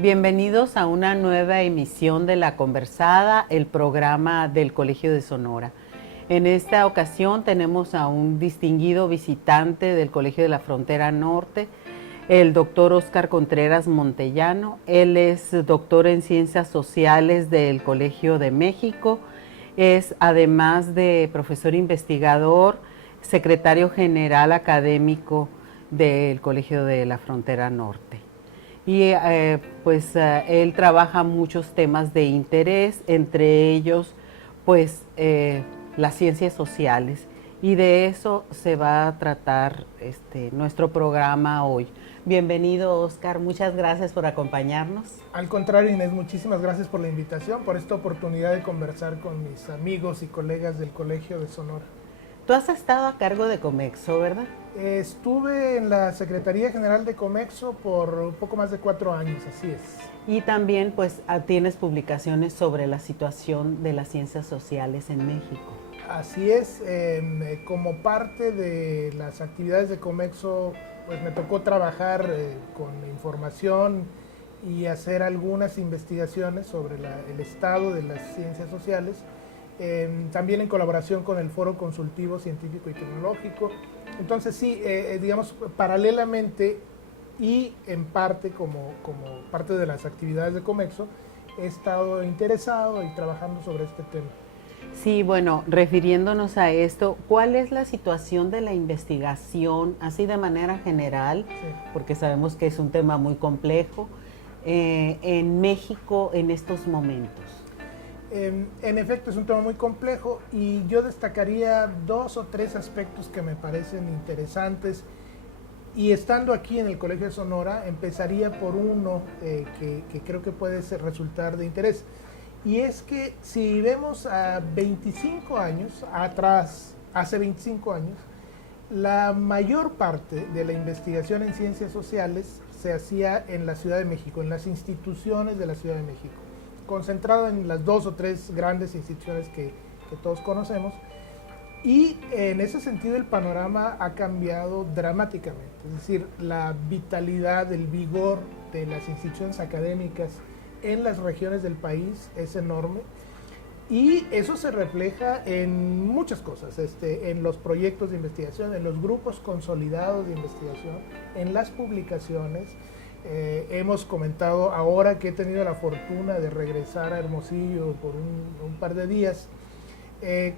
Bienvenidos a una nueva emisión de La Conversada, el programa del Colegio de Sonora. En esta ocasión tenemos a un distinguido visitante del Colegio de la Frontera Norte, el doctor Óscar Contreras Montellano. Él es doctor en Ciencias Sociales del Colegio de México, es además de profesor investigador, secretario general académico del Colegio de la Frontera Norte. Y él trabaja muchos temas de interés, entre ellos las ciencias sociales, y de eso se va a tratar nuestro programa hoy. Bienvenido, Óscar, muchas gracias por acompañarnos. Al contrario, Inés, muchísimas gracias por la invitación, por esta oportunidad de conversar con mis amigos y colegas del Colegio de Sonora. Tú has estado a cargo de Comexo, ¿verdad? Estuve en la Secretaría General de Comexo por un poco más de 4 años, así es. Y también tienes publicaciones sobre la situación de las ciencias sociales en México. Así es, como parte de las actividades de Comexo, pues me tocó trabajar con información y hacer algunas investigaciones sobre el estado de las ciencias sociales, también en colaboración con el Foro Consultivo Científico y Tecnológico. Entonces sí, digamos, paralelamente y en parte como parte de las actividades de Comexo, he estado interesado y trabajando sobre este tema. Sí, bueno, refiriéndonos a esto, ¿cuál es la situación de la investigación, así de manera general? Sí. Porque sabemos que es un tema muy complejo, en México en estos momentos. En efecto, es un tema muy complejo y yo destacaría 2 o 3 aspectos que me parecen interesantes. Y estando aquí en el Colegio de Sonora, empezaría por uno que creo que puede resultar de interés. Y es que si vemos a 25 años atrás, hace 25 años, la mayor parte de la investigación en ciencias sociales se hacía en la Ciudad de México, en las instituciones de la Ciudad de México, concentrado en las 2 o 3 grandes instituciones que todos conocemos. Y en ese sentido el panorama ha cambiado dramáticamente, es decir, la vitalidad, el vigor de las instituciones académicas en las regiones del país es enorme y eso se refleja en muchas cosas, en los proyectos de investigación, en los grupos consolidados de investigación, en las publicaciones. Hemos comentado ahora que he tenido la fortuna de regresar a Hermosillo por un par de días,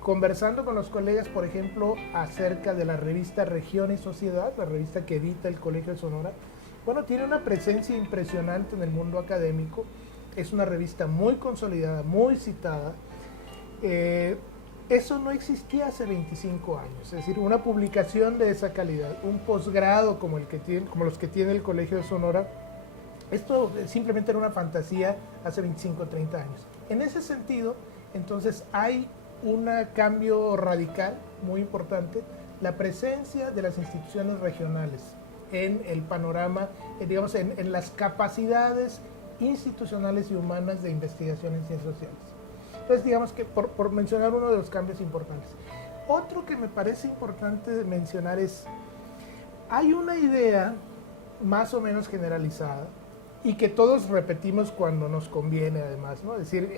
conversando con los colegas, por ejemplo, acerca de la revista Región y Sociedad, la revista que edita el Colegio de Sonora. Bueno, tiene una presencia impresionante en el mundo académico, es una revista muy consolidada, muy citada. Eso no existía hace 25 años, es decir, una publicación de esa calidad, un posgrado como los que tiene el Colegio de Sonora, esto simplemente era una fantasía hace 25 o 30 años. En ese sentido, entonces hay un cambio radical muy importante, la presencia de las instituciones regionales en el panorama, digamos, en las capacidades institucionales y humanas de investigación en ciencias sociales. Entonces, digamos que por mencionar uno de los cambios importantes. Otro que me parece importante mencionar es, hay una idea más o menos generalizada y que todos repetimos cuando nos conviene además, ¿no? Es decir,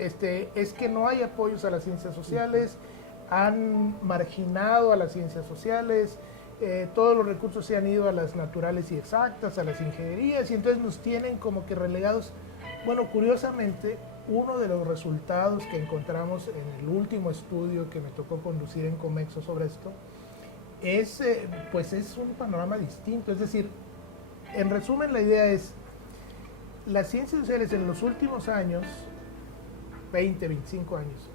es que no hay apoyos a las ciencias sociales, han marginado a las ciencias sociales, todos los recursos se han ido a las naturales y exactas, a las ingenierías, y entonces nos tienen como que relegados. Bueno, curiosamente, uno de los resultados que encontramos en el último estudio que me tocó conducir en Comexo sobre esto, es un panorama distinto. Es decir, en resumen, la idea es, las ciencias sociales en los últimos años, 20, 25 años,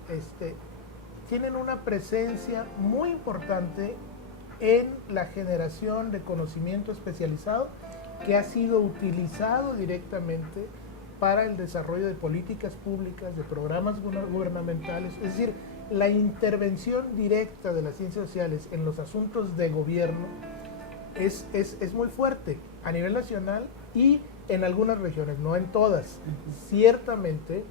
tienen una presencia muy importante en la generación de conocimiento especializado que ha sido utilizado directamente para el desarrollo de políticas públicas, de programas gubernamentales. Es decir, la intervención directa de las ciencias sociales en los asuntos de gobierno es muy fuerte a nivel nacional y en algunas regiones, no en todas. Ciertamente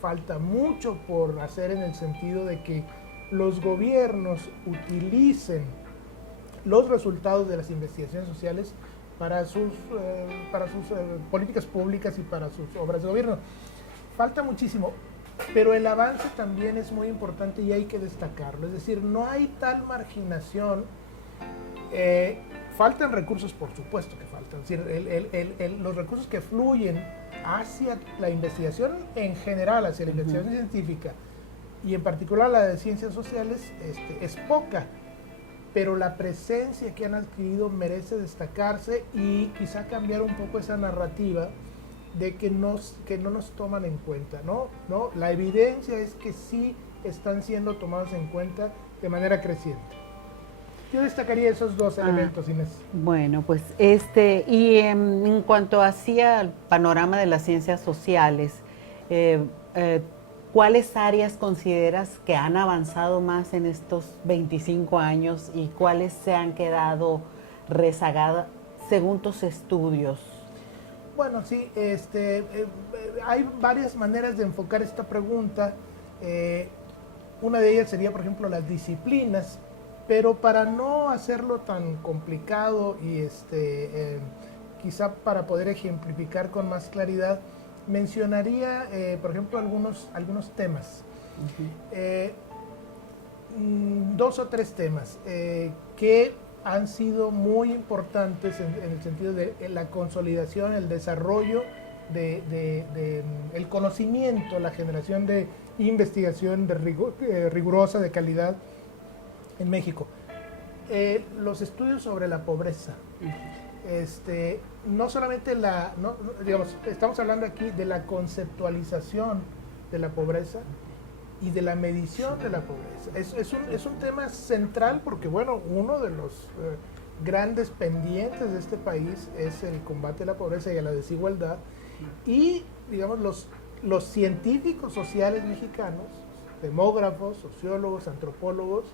falta mucho por hacer en el sentido de que los gobiernos utilicen los resultados de las investigaciones sociales para sus políticas públicas y para sus obras de gobierno. Falta muchísimo, pero el avance también es muy importante y hay que destacarlo. Es decir, no hay tal marginación. Faltan recursos, por supuesto que faltan. Es decir, los recursos que fluyen hacia la investigación en general, hacia la investigación científica, y en particular la de ciencias sociales, es poca. Pero la presencia que han adquirido merece destacarse y quizá cambiar un poco esa narrativa de que no nos toman en cuenta, ¿no? La evidencia es que sí están siendo tomados en cuenta de manera creciente. Yo destacaría esos dos elementos, Inés. Bueno, pues y en cuanto hacia el panorama de las ciencias sociales, ¿cuáles áreas consideras que han avanzado más en estos 25 años y cuáles se han quedado rezagadas según tus estudios? Bueno, sí, hay varias maneras de enfocar esta pregunta. Una de ellas sería, por ejemplo, las disciplinas, pero para no hacerlo tan complicado y quizá para poder ejemplificar con más claridad, mencionaría, por ejemplo, algunos temas. Dos o tres temas que han sido muy importantes en el sentido de la consolidación, el desarrollo el conocimiento, la generación de investigación rigurosa, de calidad en México. Los estudios sobre la pobreza. No solamente digamos, estamos hablando aquí de la conceptualización de la pobreza y de la medición de la pobreza. Es un tema central porque, bueno, uno de los grandes pendientes de este país es el combate a la pobreza y a la desigualdad, y, digamos, los científicos sociales mexicanos, demógrafos, sociólogos, antropólogos,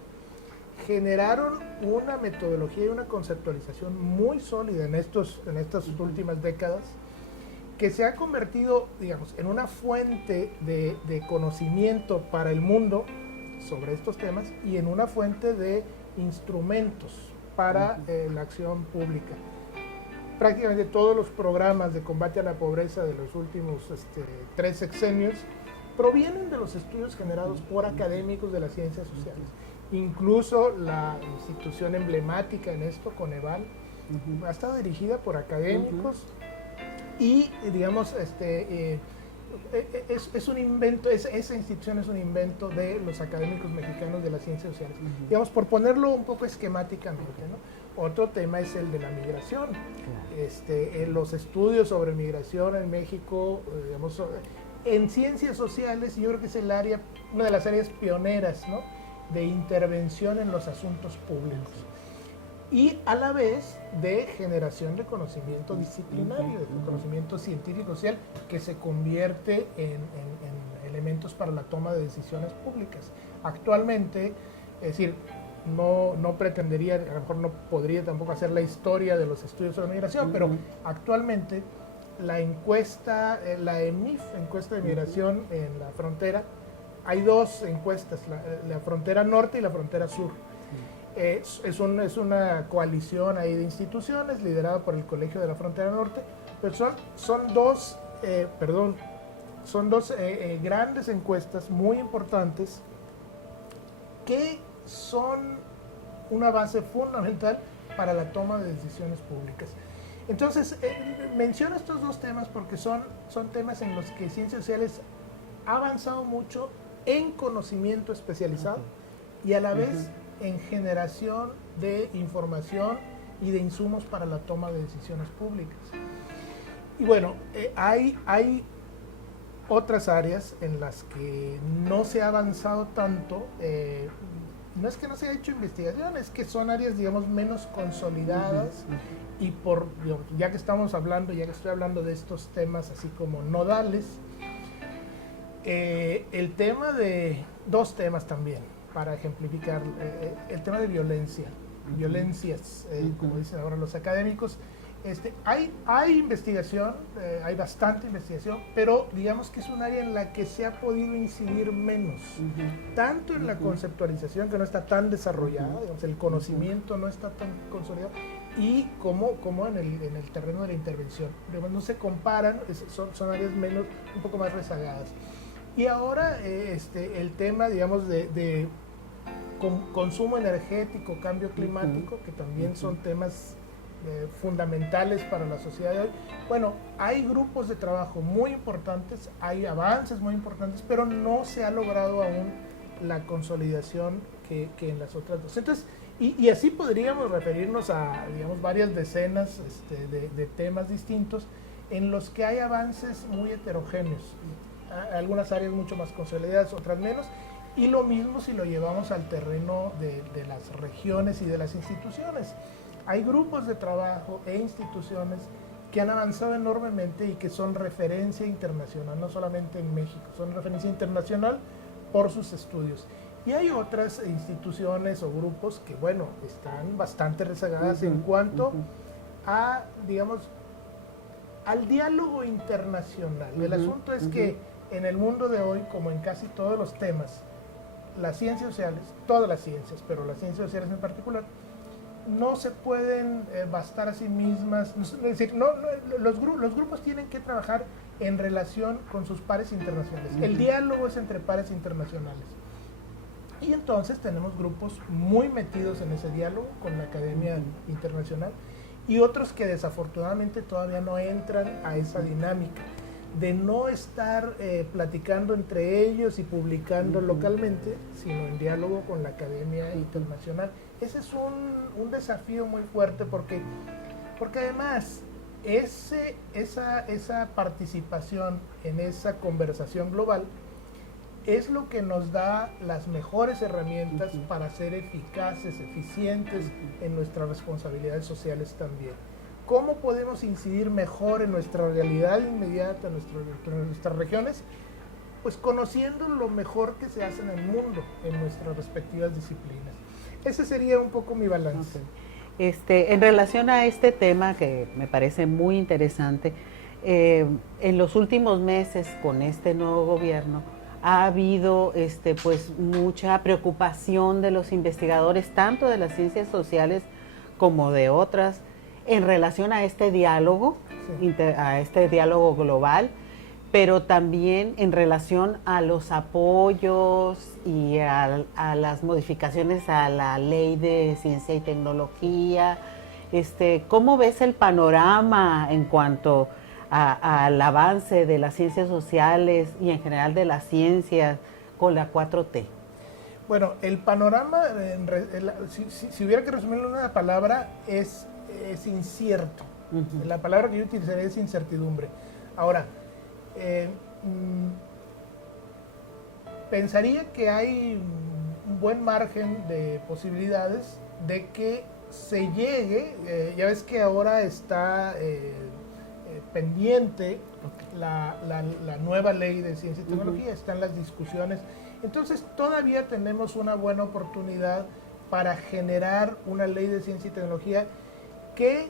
generaron una metodología y una conceptualización muy sólida en estas últimas décadas, que se ha convertido, digamos, en una fuente de conocimiento para el mundo sobre estos temas y en una fuente de instrumentos para la acción pública. Prácticamente todos los programas de combate a la pobreza de los últimos 3 sexenios provienen de los estudios generados por académicos de las ciencias sociales. Incluso la institución emblemática en esto, Coneval, ha estado dirigida por académicos y, digamos, es un invento, esa institución es un invento de los académicos mexicanos de las ciencias sociales. Digamos, por ponerlo un poco esquemáticamente, ¿no? Otro tema es el de la migración. Los estudios sobre migración en México, digamos, en ciencias sociales, yo creo que es una de las áreas pioneras, ¿no?, de intervención en los asuntos públicos y a la vez de generación de conocimiento disciplinario, de conocimiento científico social que se convierte en elementos para la toma de decisiones públicas. Actualmente, es decir, no pretendería, a lo mejor no podría tampoco hacer la historia de los estudios sobre migración, pero actualmente la encuesta, la EMIF, encuesta de migración en la frontera, hay 2 encuestas, la frontera norte y la frontera sur. Es una coalición ahí de instituciones liderada por el Colegio de la Frontera Norte, pero son dos grandes encuestas muy importantes que son una base fundamental para la toma de decisiones públicas. Entonces, menciono estos 2 temas porque son temas en los que ciencias sociales ha avanzado mucho en conocimiento especializado y a la vez en generación de información y de insumos para la toma de decisiones públicas. Y bueno, hay otras áreas en las que no se ha avanzado tanto. No es que no se haya hecho investigación, es que son áreas, digamos, menos consolidadas. Y ya que estoy hablando de estos temas así como nodales, el tema de 2 temas también, para ejemplificar, el tema de violencias, como dicen ahora los académicos. Hay investigación, hay bastante investigación, pero digamos que es un área en la que se ha podido incidir menos, tanto en la conceptualización, que no está tan desarrollada, digamos, el conocimiento no está tan consolidado, y como en el terreno de la intervención. Digamos, no se comparan, son áreas un poco más rezagadas. Y ahora el tema, digamos, de consumo energético, cambio climático, que también son temas fundamentales para la sociedad de hoy. Bueno, hay grupos de trabajo muy importantes, hay avances muy importantes, pero no se ha logrado aún la consolidación que en las otras dos. Entonces, y así podríamos referirnos a, digamos, varias decenas de temas distintos en los que hay avances muy heterogéneos. Algunas áreas mucho más consolidadas, otras menos. Y lo mismo si lo llevamos al terreno de las regiones y de las instituciones. Hay grupos de trabajo e instituciones que han avanzado enormemente y que son referencia internacional, no solamente en México, son referencia internacional por sus estudios. Y hay otras instituciones o grupos que, bueno, están bastante rezagadas en cuanto a, digamos, al diálogo internacional. El asunto es que en el mundo de hoy, como en casi todos los temas, las ciencias sociales, todas las ciencias, pero las ciencias sociales en particular, no se pueden bastar a sí mismas, es decir, los grupos tienen que trabajar en relación con sus pares internacionales. El diálogo es entre pares internacionales. Y entonces tenemos grupos muy metidos en ese diálogo con la academia internacional y otros que desafortunadamente todavía no entran a esa dinámica de no estar platicando entre ellos y publicando localmente, sino en diálogo con la academia internacional. Ese es un desafío muy fuerte porque además esa participación en esa conversación global es lo que nos da las mejores herramientas para ser eficaces, eficientes en nuestras responsabilidades sociales también. ¿Cómo podemos incidir mejor en nuestra realidad inmediata, en nuestras regiones? Pues conociendo lo mejor que se hace en el mundo, en nuestras respectivas disciplinas. Ese sería un poco mi balance. Okay. En relación a este tema que me parece muy interesante, en los últimos meses con este nuevo gobierno ha habido pues mucha preocupación de los investigadores, tanto de las ciencias sociales como de otras, en relación a este diálogo, a este diálogo global, pero también en relación a los apoyos y a las modificaciones a la ley de ciencia y tecnología. ¿Cómo ves el panorama en cuanto al avance de las ciencias sociales y en general de las ciencias con la 4T? Bueno, el panorama, si hubiera que resumirlo en una palabra, es incierto. La palabra que yo utilizaría es incertidumbre. Ahora, pensaría que hay un buen margen de posibilidades de que se llegue, ya ves que ahora está pendiente la nueva ley de ciencia y tecnología, están las discusiones, entonces todavía tenemos una buena oportunidad para generar una ley de ciencia y tecnología que,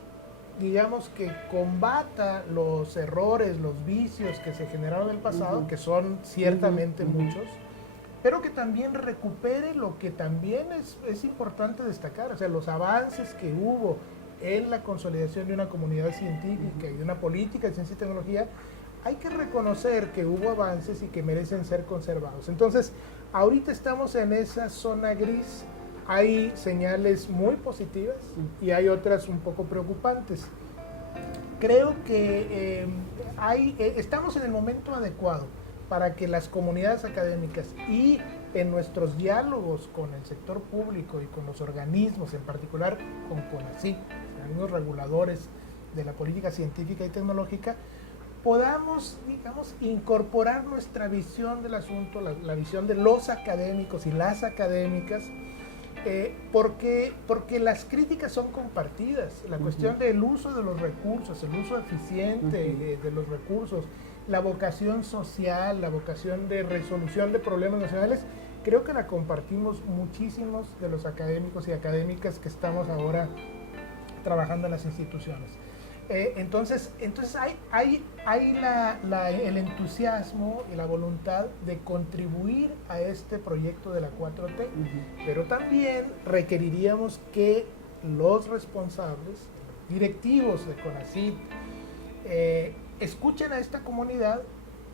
digamos, que combata los errores, los vicios que se generaron en el pasado, que son ciertamente muchos, pero que también recupere lo que también es importante destacar, o sea, los avances que hubo en la consolidación de una comunidad científica y de una política de ciencia y tecnología. Hay que reconocer que hubo avances y que merecen ser conservados. Entonces, ahorita estamos en esa zona gris. Hay señales muy positivas y hay otras un poco preocupantes. Creo que estamos en el momento adecuado para que las comunidades académicas y en nuestros diálogos con el sector público y con los organismos, en particular con CONACYT, organismos reguladores de la política científica y tecnológica, podamos, digamos, incorporar nuestra visión del asunto, la visión de los académicos y las académicas, porque las críticas son compartidas. La cuestión del uso de los recursos, el uso eficiente de los recursos, la vocación social, la vocación de resolución de problemas nacionales, creo que la compartimos muchísimos de los académicos y académicas que estamos ahora trabajando en las instituciones. Entonces hay el entusiasmo y la voluntad de contribuir a este proyecto de la 4T, pero también requeriríamos que los responsables, directivos de CONACYT, escuchen a esta comunidad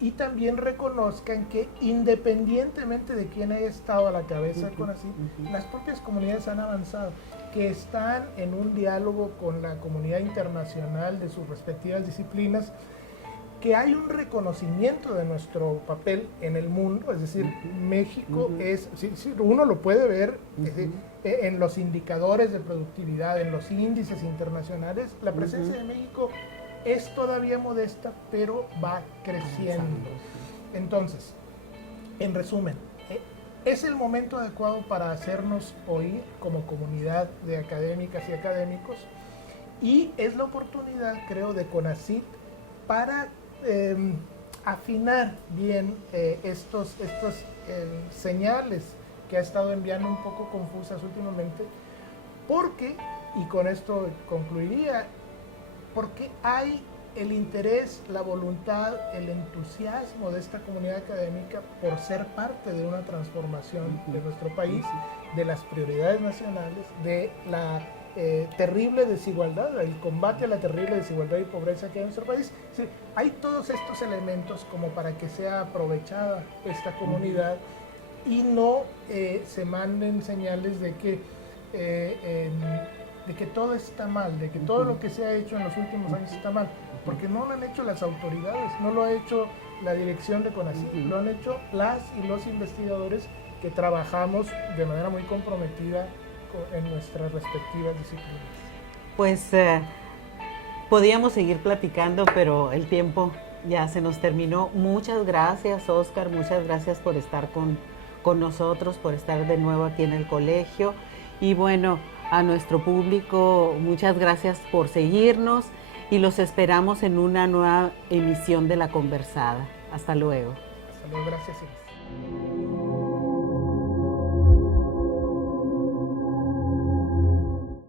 y también reconozcan que independientemente de quién haya estado a la cabeza de CONACYT, las propias comunidades han avanzado, que están en un diálogo con la comunidad internacional de sus respectivas disciplinas, que hay un reconocimiento de nuestro papel en el mundo, es decir, México es, uno lo puede ver en los indicadores de productividad, en los índices internacionales, la presencia de México es todavía modesta, pero va creciendo. Entonces, en resumen, es el momento adecuado para hacernos oír como comunidad de académicas y académicos, y es la oportunidad, creo, de CONACYT para afinar bien estos señales que ha estado enviando un poco confusas últimamente, porque, y con esto concluiría, porque hay el interés, la voluntad, el entusiasmo de esta comunidad académica por ser parte de una transformación de nuestro país, de las prioridades nacionales, de la terrible desigualdad, el combate a la terrible desigualdad y pobreza que hay en nuestro país. Sí, hay todos estos elementos como para que sea aprovechada esta comunidad y no se manden señales de que todo está mal, de que todo lo que se ha hecho en los últimos años está mal, porque no lo han hecho las autoridades, no lo ha hecho la dirección de CONACYT, lo han hecho las y los investigadores que trabajamos de manera muy comprometida en nuestras respectivas disciplinas. Pues podíamos seguir platicando, pero el tiempo ya se nos terminó. Muchas gracias, Óscar, muchas gracias por estar con nosotros, por estar de nuevo aquí en el colegio. Y bueno, a nuestro público, muchas gracias por seguirnos y los esperamos en una nueva emisión de La Conversada. Hasta luego. Hasta luego, gracias.